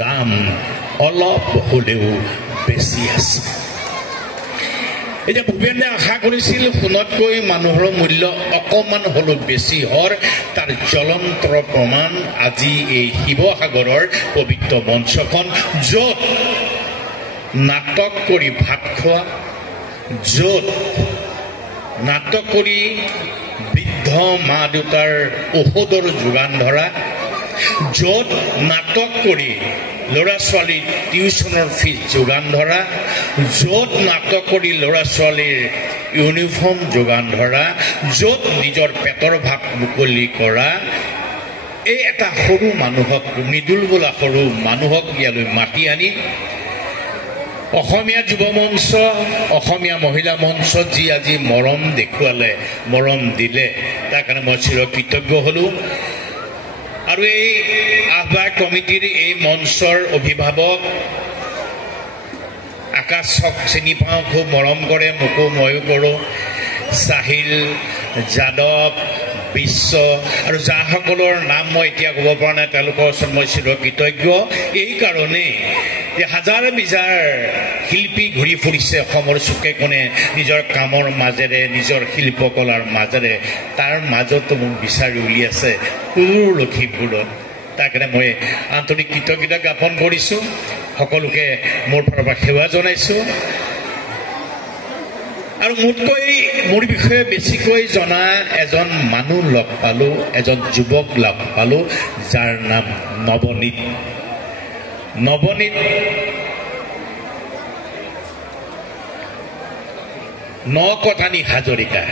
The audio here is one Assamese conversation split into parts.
দাম অলপ হ'লেও বেছি আছে। এতিয়া ভূপেনে আশা কৰিছিল সোণতকৈ মানুহৰ মূল্য অকণমান হ'লেও বেছি হোৱাৰ তাৰ জ্বলন্ত প্ৰমাণ আজি এই শিৱসাগৰৰ পবিত্ৰ মঞ্চখন, য'ত নাটক কৰি ভাত খোৱা, য'ত নাটক কৰি বৃদ্ধ মা দেউতাৰ ঔষধৰ যোগান ধৰা, য'ত নাটক কৰি ল'ৰা ছোৱালীৰ টিউশ্যনৰ ফিজ যোগান ধৰা, য'ত নাটক কৰি ল'ৰা ছোৱালীৰ ইউনিফৰ্ম যোগান ধৰা, য'ত নিজৰ পেটৰ ভাত মুকলি কৰা, এই এটা সৰু মানুহক, মৃদুল বোলা সৰু মানুহক ইয়ালৈ মাতি আনি অসমীয়া যুৱ মঞ্চ, অসমীয়া মহিলা মঞ্চত যি আজি মৰম দেখুৱালে, মৰম দিলে, তাৰ কাৰণে মই চিৰকৃতজ্ঞ হ'লোঁ। আৰু এই আহ্বায়ক কমিটিৰ এই মঞ্চৰ অভিভাৱক আকাশক চিনি পাওঁ, খুব মৰম কৰে, মোকো ময়ো কৰোঁ, চাহিল, যাদৱ, বিশ্ব আৰু যাসকলৰ নাম মই এতিয়া ক'ব পৰা নাই, তেওঁলোকৰ ওচৰত মই চিৰকৃতজ্ঞ। এই কাৰণেই যে হাজাৰ বিজাৰ শিল্পী ঘূৰি ফুৰিছে অসমৰ চুকে কোণে নিজৰ কামৰ মাজেৰে, নিজৰ শিল্পকলাৰ মাজেৰে, তাৰ মাজতো মোক বিচাৰি উলিয়াইছে সুদূৰ লখিমপুৰত। তাৰ কাৰণে মই আন্তৰিক কৃতজ্ঞতা জ্ঞাপন কৰিছোঁ, সকলোকে মোৰ ফালৰ পৰা সেৱা জনাইছোঁ। আৰু মোৰ বিষয়ে বেছিকৈ জনা এজন মানুহ লগ পালোঁ, এজন যুৱক লগ পালোঁ, যাৰ নাম নৱনীত। নৱনীত নকটানী হাজৰিকা।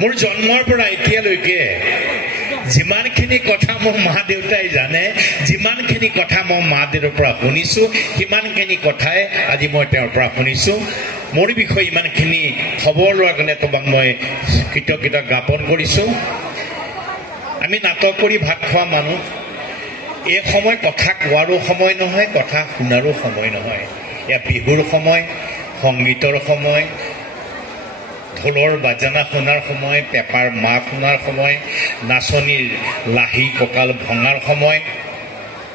মোৰ জন্মৰ পৰা এতিয়ালৈকে যিমানখিনি কথা মোৰ মা দেউতাই জানে, যিমানখিনি কথা মই মা দেউতাৰ পৰা শুনিছোঁ, সিমানখিনি কথাই আজি মই তেওঁৰ পৰা শুনিছোঁ। মোৰ বিষয়ে ইমানখিনি খবৰ লোৱাৰ কাৰণে তোমাক মই কৃতজ্ঞতা জ্ঞাপন কৰিছোঁ। আমি নাটক কৰি ভাত খোৱা মানুহ, এই সময় কথা কোৱাৰো সময় নহয়, কথা শুনাৰো সময় নহয়। এয়া বিহুৰ সময়, সংগীতৰ সময়, ঢোলৰ বাজানা শুনাৰ সময়, পেপাৰ মাত শুনাৰ সময়, নাচনীৰ লাহি কঁকাল ভঙাৰ সময়।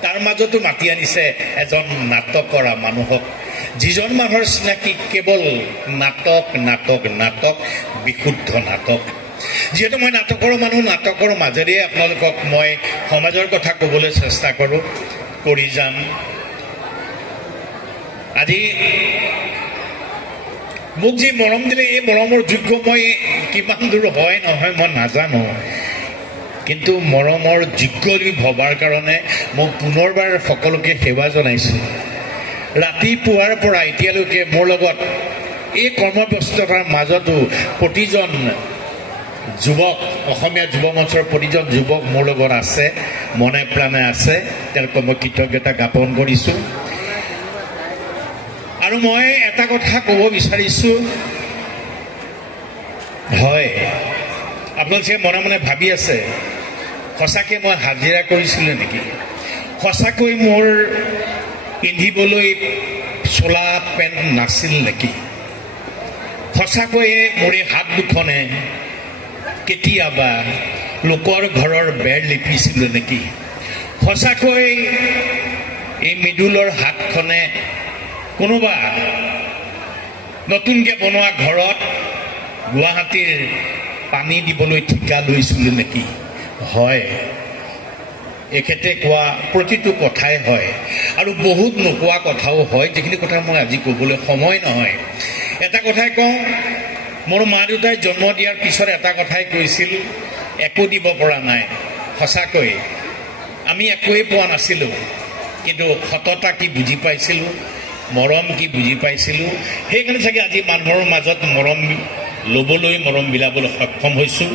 তাৰ মাজতো মাতি আনিছে এজন নাটক কৰা মানুহক, যিজন মানুহৰ চিনাকি কেৱল নাটক, নাটক, নাটক, বিশুদ্ধ নাটক। যিহেতু মই নাটকৰ মানুহ, নাটকৰ মাজেৰে আপোনালোকক মই সমাজৰ কথা ক'বলৈ চেষ্টা কৰোঁ, কৰি যাম। আজি মোক যি মৰম দিলে, এই মৰমৰ যোগ্য মই কিমান দূৰ হয় নহয় মই নাজানো, কিন্তু মৰমৰ যোগ্য বুলি ভবাৰ কাৰণে মই পুনৰবাৰ সকলোকে সেৱা জনাইছোঁ। ৰাতিপুৱাৰ পৰা এতিয়ালৈকে মোৰ লগত এই কৰ্মব্যস্ততাৰ মাজতো প্ৰতিজন যুৱক, অসমীয়া যুৱ মঞ্চৰ প্ৰতিজন যুৱক মোৰ লগত আছে, মনে প্ৰাণে আছে, তেওঁলোকক মই কৃতজ্ঞতা জ্ঞাপন কৰিছোঁ। আৰু মই এটা কথা ক'ব বিচাৰিছোঁ, হয় আপোনালোকে মনে মনে ভাবি আছে সঁচাকৈ মই হাজিৰা কৰিছিলোঁ নেকি, সঁচাকৈ মোৰ পিন্ধিবলৈ চোলা পেণ্ট নাছিল নেকি, সঁচাকৈয়ে মোৰ এই হাত দুখনে কেতিয়াবা লোকৰ ঘৰৰ বেৰ লিপিছিলোঁ নেকি, সঁচাকৈ এই মৃদুলৰ হাতখনে কোনোবা নতুনকৈ বনোৱা ঘৰত গুৱাহাটীৰ পানী দিবলৈ ঠিকা লৈছিলোঁ নেকি। হয়, এখেতে কোৱা প্ৰতিটো কথাই হয়, আৰু বহুত নোকোৱা কথাও হয়, যিখিনি কথা মই আজি ক'বলৈ সময় নহয়। এটা কথাই কওঁ, মোৰ মা দেউতাই জন্ম দিয়াৰ পিছত এটা কথাই কৈছিল, একো দিব পৰা নাই। সঁচাকৈ আমি একোৱেই পোৱা নাছিলোঁ, কিন্তু সততা কি বুজি পাইছিলোঁ, মৰম কি বুজি পাইছিলোঁ। সেইকাৰণে চাগে আজি মানুহৰ মাজত মৰম ল'বলৈ, মৰম বিলাবলৈ সক্ষম হৈছোঁ।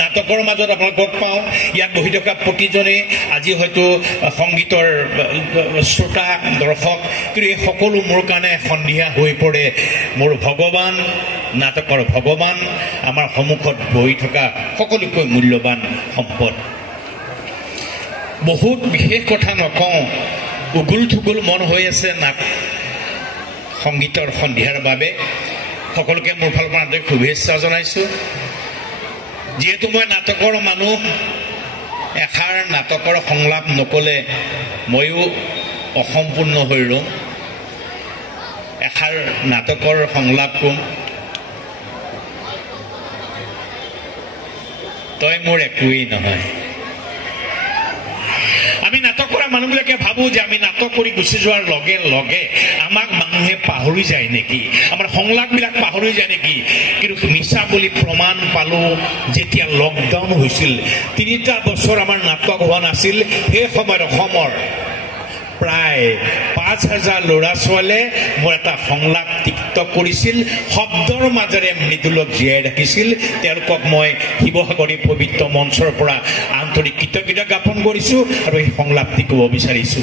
নাটকৰ মাজত আপোনালোকক পাওঁ, ইয়াত বহি থকা প্ৰতিজনে আজি হয়তো সংগীতৰ শ্ৰোতা দৰ্শক, কিন্তু এই সকলো মোৰ কাৰণে সন্ধিয়া হৈ পৰে মোৰ ভগৱান, নাটকৰ ভগৱান, আমাৰ সন্মুখত বহি থকা সকলোতকৈ মূল্যৱান সম্পদ। বহুত বিশেষ কথা নকওঁ, উগুল থুগুল মন হৈ আছে সংগীতৰ সন্ধিয়াৰ বাবে। সকলোকে মোৰ ফালৰ পৰা শুভেচ্ছা জনাইছোঁ। যিহেতু মই নাটকৰ মানুহ, এষাৰ নাটকৰ সংলাপ নকলে ময়ো অসম্পূৰ্ণ হৈ ৰওঁ এষাৰ নাটকৰ সংলাপ কম তই মোৰ একোৱেই নহয় আমি নাটক কৰা মানুহবিলাকে ভাবো যে আমি নাটক কৰি গুচি যোৱাৰ লগে লগে আমাক মানুহে পাহৰি যায় নেকি আমাৰ সংলাপবিলাক পাহৰি যায় নেকি কিন্তু মিছা বুলি প্ৰমাণ পালো যেতিয়া লকডাউন হৈছিল 3টা বছৰ আমাৰ নাটক হোৱা নাছিল সেই সময়ত অসমৰ প্ৰায় 5,000 ল'ৰা ছোৱালীয়ে মোৰ এটা সংলাপ টিকটক কৰিছিল শব্দৰ মাজেৰে মৃদুলক জীয়াই ৰাখিছিল তেওঁলোকক মই শিৱসাগৰী পবিত্ৰ মঞ্চৰ পৰা আন্তৰিক কৃতজ্ঞতা জ্ঞাপন কৰিছো আৰু এই সংলাপটি ক'ব বিচাৰিছো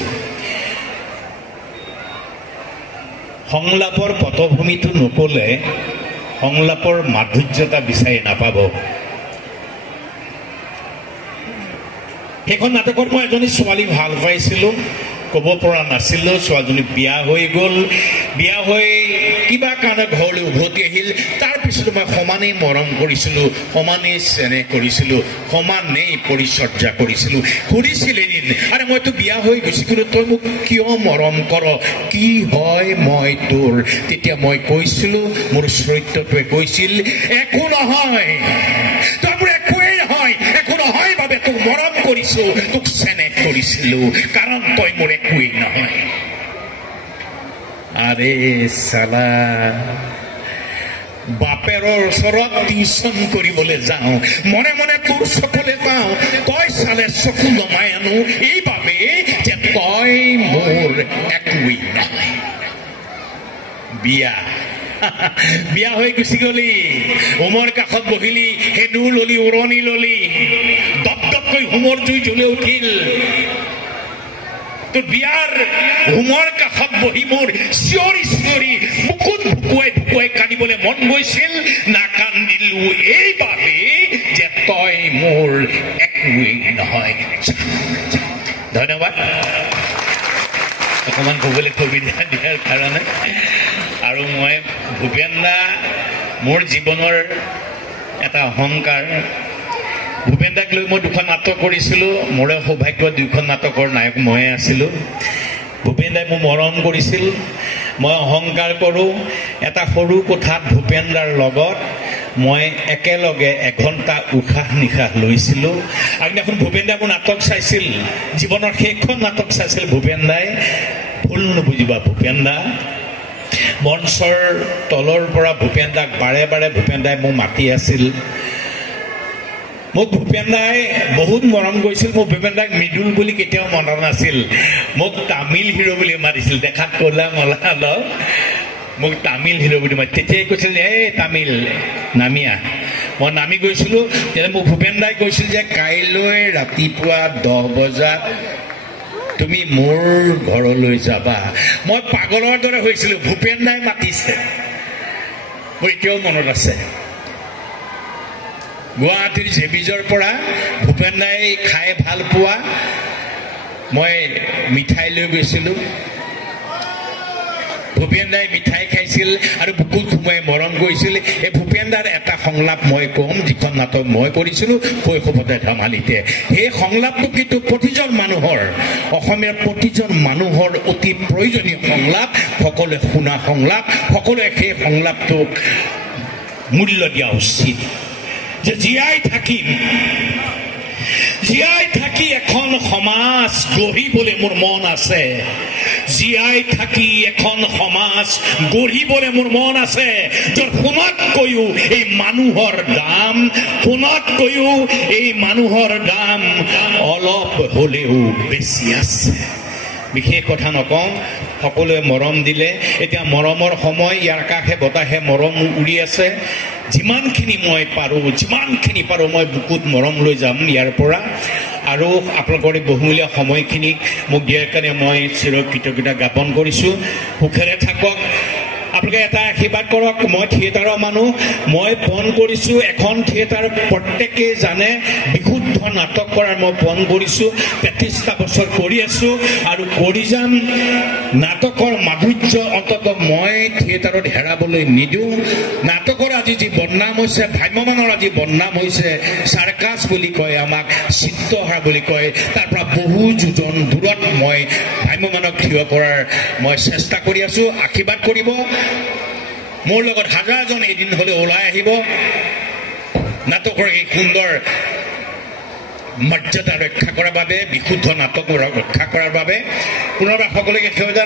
সংলাপৰ পটভূমিটো নকলে সংলাপৰ মাধুৰ্যতা বিচাৰি নাপাব সেইখন নাটকত মই এজনী ছোৱালী ভাল পাইছিলো ক'ব পৰা নাছিলো ছোৱালীজনী বিয়া হৈ গ'ল বিয়া হৈ কিবা কাৰণে ঘৰলৈ উভতি আহিল তাৰ পিছত মই সমানেই মৰম কৰিছিলো সমানেই চেনেহ কৰিছিলো সমানেই পৰিচৰ্যা কৰিছিলো সুধিছিল এদিন আৰে মইতো বিয়া হৈ গুচি গ'লো তই মোক কিয় মৰম কৰ কি হয় মই তোৰ তেতিয়া মই কৈছিলো মোৰ চৰিত্ৰটোৱে কৈছিল একো নহয় তই মোৰ একোৱেই নহয় একো নহয় বাবে তোক মৰম কৰিছো তোক চেনেহ কৰিছিলো কাৰণ তই মোৰ একোৱেই নহয় আৰে চালা বাপেৰৰ ওচৰত টিউচন কৰিবলৈ যাওঁ মনে মনে তোৰ চকুলে পাওঁ তই চালে চকু লমাই আনো এইবাবে যে তই মোৰ একোৱেই নহয় বিয়া বিয়া হৈ গুচি গলি হোমৰ কাষত বহিলি হেনু ললি উৰণি ললি দপদপকৈ হোমৰ জুই জ্বলি উঠিল তোৰ বিয়াৰ হোমৰ কাষত বহি মোৰ চিঞৰি চিঞৰি বুকুত ভুকুৱাই কান্দিবলৈ মন গৈছিল নাকান্দিলো এইবাবে যে তই মোৰ একোৱেই নহয় ধন্যবাদ অকণমান ক'বলৈ সুবিধা দিয়াৰ কাৰণে আৰু মই ভূপেন দা মোৰ জীৱনৰ এটা অহংকাৰ ভূপেন দাক লৈ মই 2খন নাটক কৰিছিলোঁ মোৰে সৌভাগ্য 2খন নাটকৰ নায়ক ময়ে আছিলোঁ ভূপেন দাই মোক মৰম কৰিছিল মই অহংকাৰ কৰোঁ এটা সৰু কোঠাত ভূপেন দাৰ লগত মই একেলগে 1 ঘণ্টা উশাহ নিশাহ লৈছিলোঁ আগদিনাখন ভূপেন দাই মোৰ নাটক চাইছিল জীৱনৰ শেষখন নাটক চাইছিল ভূপেন দাই ভুল নুবুজিবা ভূপেন দা মঞ্চৰ তলৰ পৰা ভূপেন দাক বাৰে বাৰে ভূপেন দাই মোক মাতি আছিল মোক ভূপেন দাই বহুত মৰম কৰিছিল মোক ভূপেন দাক মৃদুল বুলি কেতিয়াও মনা নাছিল মোক তামিল হিৰো বুলি মাতিছিল দেখাত ক'লা মলা অলপ মোক তামিল হিৰো বুলি মাতি তেতিয়াই কৈছিল এই তামিল নামিয়া মই নামি গৈছিলোঁ তেতিয়া মোক ভূপেন দাই কৈছিল যে কাইলৈ ৰাতিপুৱা 10 বজাত তুমি মোৰ ঘৰলৈ যাবা মই পাগলৰ দৰে হৈছিলোঁ ভূপেন দাই মাতিছে মোৰ এতিয়াও মনত আছে গুৱাহাটীৰ জেবিজৰ পৰা ভূপেন দাই খাই ভাল পোৱা মই মিঠাই লৈ গৈছিলোঁ ভূপেন দাই মিঠাই খাইছিল আৰু বুকুত সোমাই মৰম কৰিছিল এই ভূপেন দাৰ এটা সংলাপ মই ক'ম যিখন নাটক মই কৰিছিলোঁ শৈশৱতে ধেমালিতে সেই সংলাপটো কিন্তু প্ৰতিজন মানুহৰ অসমীয়াৰ প্ৰতিজন মানুহৰ অতি প্ৰয়োজনীয় সংলাপ সকলোৱে শুনা সংলাপ সকলোৱে সেই সংলাপটোক মূল্য দিয়া উচিত যে জীয়াই থাকি এখন সমাজ গঢ়িবলৈ মোৰ মন আছে জীয়াই থাকি এখন সমাজ গঢ়িবলৈ মোৰ মন আছে য'ত সোণতকৈও এই মানুহৰ দাম অলপ হ'লেও বেছি আছে বিশেষ কথা নকওঁ সকলোৱে মৰম দিলে এতিয়া মৰমৰ সময় ইয়াৰ আকাশে বতাহে মৰম উৰি আছে যিমানখিনি মই পাৰোঁ মই বুকুত মৰম লৈ যাম ইয়াৰ পৰা আৰু আপোনালোকৰ বহুমূলীয়া সময়খিনিক মোক দিয়াৰ কাৰণে মই চিৰ কৃতজ্ঞতা জ্ঞাপন কৰিছোঁ সুখেৰে থাকক আপোনালোকে এটা আশীৰ্বাদ কৰক মই থিয়েটাৰৰ মানুহ মই পণ কৰিছোঁ এখন থিয়েটাৰ প্ৰত্যেকেই জানে বিশুদ্ধ নাটক কৰাৰ মই পণ কৰিছোঁ ৩৩টা বছৰ কৰি আছোঁ আৰু কৰি যাম নাটকৰ মাধুৰ্য অন্তত মই থিয়েটাৰত হেৰাবলৈ নিদিওঁ নাটকৰ আজি যি বদনাম হৈছে ভ্ৰাম্যমানৰ আজি বদনাম হৈছে চাৰ্কাছ বুলি কয় আমাক চিত্ৰহাৰ বুলি কয় তাৰ পৰা বহু যোজন দূৰত মই ভ্ৰাম্যমানক থিয় কৰাৰ মই চেষ্টা কৰি আছোঁ আশীৰ্বাদ কৰিব মোৰ লগত হাজাৰজন এদিন হ'লে ওলাই আহিব নাটকৰ এই সুন্দৰ মৰ্যাদা ৰক্ষা কৰাৰ বাবে বিশুদ্ধ নাটক ৰক্ষা কৰাৰ বাবে পুনৰবাৰ সকলোকে সেৱা